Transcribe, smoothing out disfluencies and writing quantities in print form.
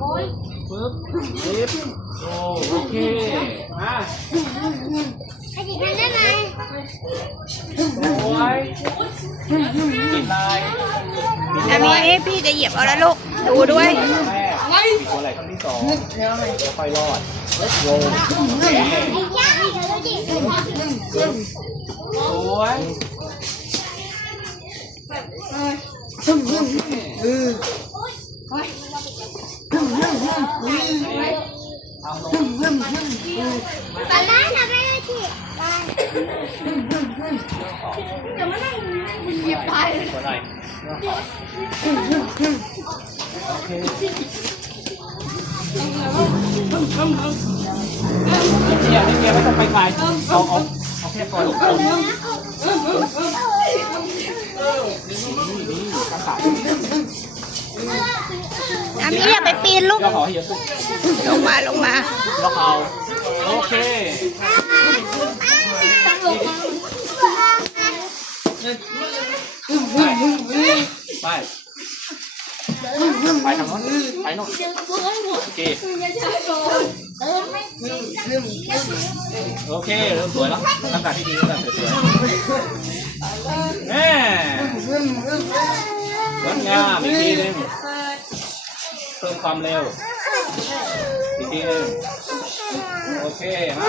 ปึ๊บลิฟโอเคมาไอ้ดิฉันได้ไหมสวยกินลายอันนี้พี่จะเหยียบเอาแล้วลูกดูด้วย แรกตัวไหล่ขั้นที่สองค่อยรอดโยงไอ้ย่าไอ้เธอดูดิสวยตอนนั้นทำไม่ได้ที่จะมานั่งเหยียบตายเลยตัวไหล่โอเคเกียร์ไม่ต้องไปไกลเอาแค่ก่อนนี่กระสาย อันนี้อย่าไปปีนลูก ย่อขอให้เยอะขึ้นลงมาล็อกเอาโอเคไปไปทางโน้นไปโน้นโอเคโอเคเริ่มสวยแล้วอากาศที่ดีแล้วสวยแม่สวยงามอีกทีนึงเพิ่มความเร็วอีกทีนึงโอเคมา